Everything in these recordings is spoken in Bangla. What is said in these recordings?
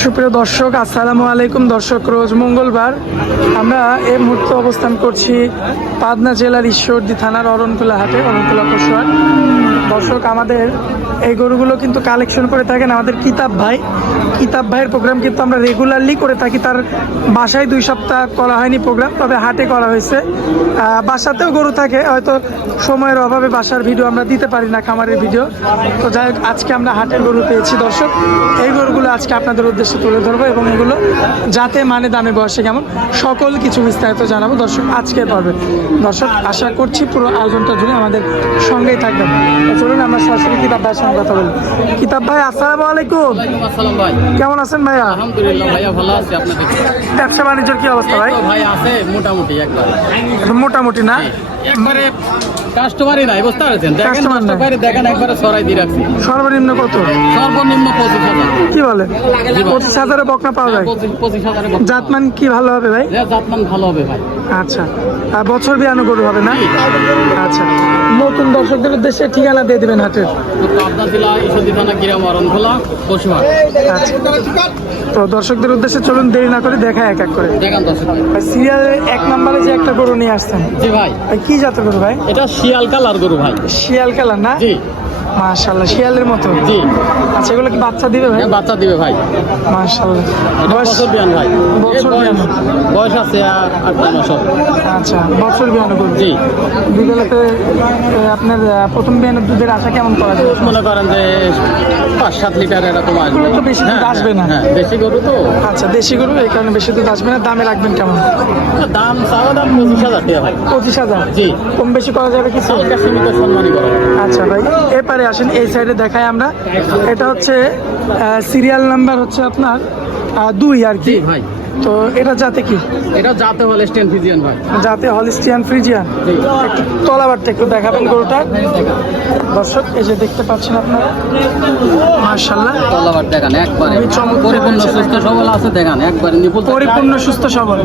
সুপ্রিয় দর্শক, আসসালামু আলাইকুম দর্শক, রোজ মঙ্গলবার আমরা এই মুহূর্তে অবস্থান করছি পাবনা জেলার ঈশ্বরদী থানার অরণকুলা হাটে অরণকুলা পশুহাট দর্শক, আমাদের এই গরুগুলো কিন্তু কালেকশন করে থাকেন। আমাদের কিতাব ভাই, কিতাব ভাইয়ের প্রোগ্রাম কিন্তু আমরা রেগুলারলি করে থাকি। তার বাসায় দুই সপ্তাহ করা হয়নি প্রোগ্রাম তবে হাটে করা হয়েছে। বাসাতেও গরু থাকে, হয়তো সময়ের অভাবে বাসার ভিডিও আমরা দিতে পারি না, খামারের ভিডিও তো যাই হোক, আজকে আমরা হাটের গরু পেয়েছি। দর্শক, এই গরুগুলো আজকে আপনাদের উদ্দেশ্যে তুলে ধরবো এবং এগুলো যাতে মানে দামে বয়সে কেমন, সকল কিছু বিস্তারিত জানাব দর্শক আজকে পারবে। দর্শক, আশা করছি পুরো আয়োজনটা জুড়ে আমাদের সঙ্গেই থাকবেন। চলুন আমরা সরাসরি কিতাব ভাইয়ের সঙ্গে কথা বলি। কিতাব ভাই আসসালামু আলাইকুম। কেমন আছেন ভাইয়া? আলহামদুলিল্লাহ ভাইয়া ভালো আছি আপনাদের ব্যবসা বাণিজ্যের কি অবস্থা ভাই? ভাই আছে মোটামুটি একবার। মোটামুটি না? একবারে কাস্টমারই নাই বুঝতে পারছেন? দেখেন কাস্টমারই দেখেন একবারে সরাই দিয়ে রাখছি। সর্বনিম্ন কত? সর্বনিম্ন পঁচিশ হাজার। কি বলে? পঁচিশ হাজারে বকনা পাওয়া যায়। পঁচিশ হাজারে জাতমান কি ভালো হবে ভাই? জাতমান ভালো হবে ভাই। আচ্ছা। আর বছর বিয়ানো গরু হবে না? আচ্ছা। নতুন দর্শকদের উদ্দেশ্যে ঠিকানা দিয়ে দেবেন হাটের তো আচ্ছা। তো দর্শকদের উদ্দেশ্যে চলুন দেরি না করে দেখা এক এক করে। সিরিয়ালে এক নম্বরে যে একটা গরু নিয়ে আসছেন। জি ভাই। ভাই কি জাতের গরু ভাই? এটা শিয়াল কালার গরু ভাই। শিয়াল কালার না? জি। মাশাল্লাহ শিয়ালের মতো? জি। আচ্ছা এগুলো কি বাচ্চা দিবে ভাই? বাচ্চা দিবে ভাই। বয়স? বছর বিয়ান ভাই। বছর বয়স- বিয়ান। বয়স আছে আট নয় বছর আচ্ছা বছর বিয়ানো গরু জি। বিকেলেতে আপনার প্রথম বিয়ানের দুধের আশা কেমন করা যায়? মনে করেন যে পাঁচ সাত লিটার এরকম আসবে। তো বেশি দুধ হ্যাঁ, আসবে না। হ্যাঁ, বেশি গরু তো। আচ্ছা দেশি গরু এই কারণে বেশি দুধ আসবে না। দামে রাখবেন কেমন? দাম চাওয়া দাম পঁচিশ হাজার টাকা ভাই। পঁচিশ হাজার? জি। কম বেশি করা যাবে কিছু সীমিত সম্মানই করা। আচ্ছা ভাই এপারে আসেন এই সাইডে দেখাই আমরা। এটা হচ্ছে সিরিয়াল নাম্বার হচ্ছে আপনার দুই আর কি। ভাই। তো এটা যাতে কি? এটা যাতে হলিস্টিয়ান ফ্রিজিয়ান ভাই। যাতে হলিস্টিয়ান ফ্রিজিয়ান একটু তলাবারটা একটু দেখাবেন গরুটা। দর্শক এই যে দেখতে পাচ্ছেন আপনারা মার্শাল্লাহ তলাবার দেখান একবারে। পরিপূর্ণ সুস্থ সবল আছে দেখান একবারে পরিপূর্ণ সুস্থ সবল।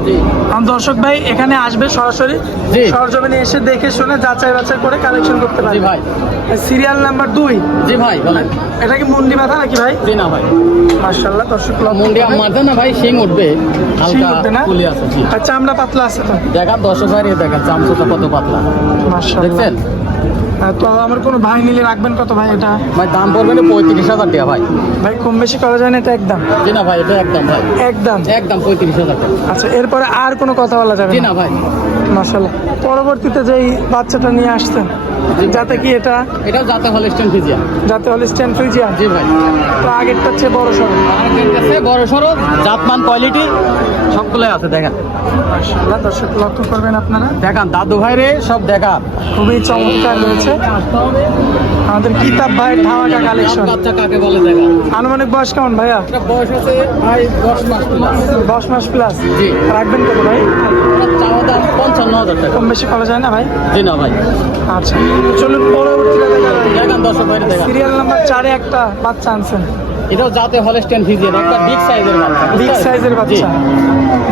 দর্শক ভাই এখানে আসবে সরাসরি। সরজমিনে এসে দেখে শুনে যাচাই বাছাই করে কালেকশন করতে জি পারবে ভাই সিরিয়াল নাম্বার দুই। জি ভাই বলেন। এটা কি মুন্ডি মাথা নাকি ভাই? জি না ভাই। মার্শাল্লাহ দর্শক মুন্ডি করবেন। না ভাই শিং উঠবে। হালকা কুলি আছে জি। পাতলা আছে তো? দেখান দশ ভাই দেখান চামচুটা কত পাতলা। মার্শাল্লাহ দেখছেন? তো আমার কোনো ভাই নিলে রাখবেন কত ভাই এটা? ভাই দাম পড়বে না পঁয়ত্রিশ হাজার টাকা ভাই। ভাই কম বেশি করা যায় না এটা একদম? জি না ভাই এটা একদম ভাই। একদম? একদম পঁয়ত্রিশ হাজার টাকা। আচ্ছা এরপরে আর কোনো কথা বলা যাবে জি না? ভাই। মার্শাল্লাহ পরবর্তীতে যেই বাচ্চাটা নিয়ে আসছেন যাতে কি এটা? এটা যাতে হলে স্টেন ফিজিয়ান যাতে হলে স্ট্যান্ড ফ্রিজিয়ান জি ভাই। তো আগেরটা চেয়ে বড় সড়ো কাছে বড় সড়ো জাতমান কোয়ালিটি সবগুলোই আছে দেখেন। দর্শক লক্ষ্য করবেন আপনারা। দেখান দাদু ভাই রে সব দেখান। খুবই চমৎকার রয়েছে। আমাদের কিতাব ভাই ধামাকা কালেকশন আনুমানিক বয়স কেমন ভাইয়া? বয়স আছে ভাই দশ মাস প্লাস দশ মাস প্লাস রাখবেন কত ভাই? চাওয়া দাম পঞ্চান্ন হাজার টাকা। কম বেশি করা যায় না ভাই? জি না ভাই। আচ্ছা চলুন যাবে। দেখান দেখান। সিরিয়াল নাম্বার চারে একটা বাচ্চা আনছেন। এটাও যাতে হলে স্টেন ফিজিয়ান একটা বিগ সাইজের বাচ্চা বিগ সাইজের বাচ্চা।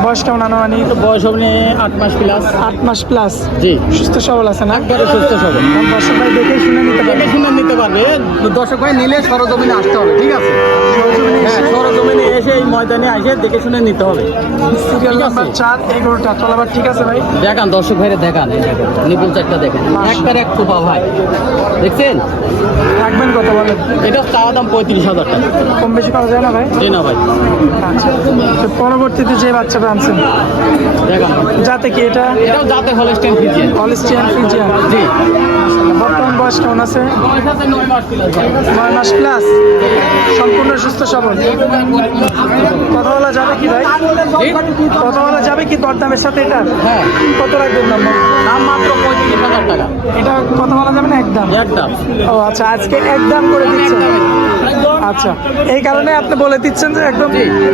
বয়স কেমন আনুমানিক। বয়স হবে আট মাস প্লাস আট মাস প্লাস জি। সুস্থ সবল আছে না? একবারে সুস্থ সবল। দর্শক ভাই দেখে শুনে নিতে পারবে শুনে নিতে পারবে। দর্শক ভাই নিলে সরজমিনে আসতে হবে ঠিক আছে? সরজমিনে হ্যাঁ এসে এই ময়দানে এসে দেখে শুনে নিতে হবে। সিরিয়াল। নাম্বার চার এগারোটা চলাবার ঠিক আছে ভাই? দেখান দর্শক ভাইরে দেখান নিপুল চারটা দেখেন। একটার এক কোপা ভাই। দেখছেন? থাকবেন কত বলেন। এটা চাওয়া দাম পঁয়ত্রিশ হাজার টাকা। কম বেশি করা যায় না ভাই? জি না ভাই। আচ্ছা। তো পরবর্তীতে যে বাচ্চাটা আনছেন? দেখান। যাতে কি এটা? এটাও যাতে হলে স্টেন ফিজিয়ান হলস্টেন ফিজিয়ান জি। বর্তমান বয়স কেমন আছে? নয় মাস প্লাস প্লাস সম্পূর্ণ সুস্থ সবল। কথা বলা যাবে কি ভাই? কথা বলা যাবে কি দরদামের সাথে এটা? হ্যাঁ। কত রাখবেন দাম দাম মাত্র পঁয়ত্রিশ হাজার টাকা। এটা কথা বলা যাবে না? একদম। একদম। ও আচ্ছা আজকে একদম করে দিচ্ছেন আচ্ছা এই কারণে আপনি বলে দিচ্ছেন যে একদম।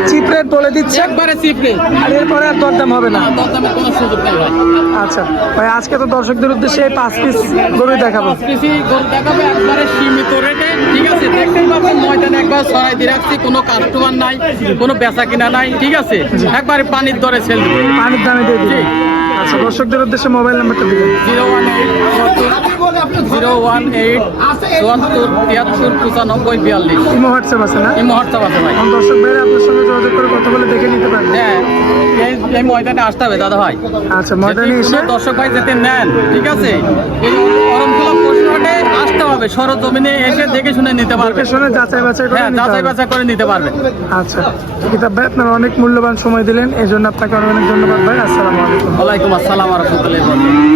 চিপ রেট বলে দিচ্ছেন। একবারে চিপড়ে আর এরপরে আর দরদাম হবে না। আচ্ছা ভাই আজকে তো দর্শকদের উদ্দেশ্যে এই পাঁচ পিস গরুই দেখাবো। গরু দেখাবে একবারে সীমিত রেটে ঠিক আছে দেখতেই পাবেন ময়দানে একবার সরাই দিয়ে রাখছি কোনো কাস্টমার নাই কোনো বেচা কিনা নাই ঠিক আছে? একবারে পানির দরে সেল পানির দামে দিয়ে দিই। আচ্ছা দর্শকদের উদ্দেশ্যে মোবাইল নাম্বারটা দিবেন। Zero one eight zero one eight চুয়াত্তর তিয়াত্তর পঁচানব্বই বিয়াল্লিশ। ইমো হোয়াটসঅ্যাপ আছে না? আছে ভাই। দর্শক ভাইরা আপনার সঙ্গে যোগাযোগ করে কথা বলে দেখে নিতে পারেন হ্যাঁ এই ময়দানে আসতে হবে দাদা ভাই। আচ্ছা ময়দানে যদি এসে দর্শক ভাই যেতে নেন ঠিক আছে? এই অরমতলা আসতে হবে। সরজমিনে এসে দেখে শুনে নিতে পারবে। শুনে যাচাই বাছাই করে হ্যাঁ যাচাই। বাছাই করে নিতে পারবে। আচ্ছা কিতাব ভাই আপনারা অনেক মূল্যবান সময় দিলেন এই জন্য আপনাকে অনেক ধন্যবাদ ভাই। আসসালামু আলাইকুম। ওয়ালাইকুম আসসালাম রহমতুল্লাহ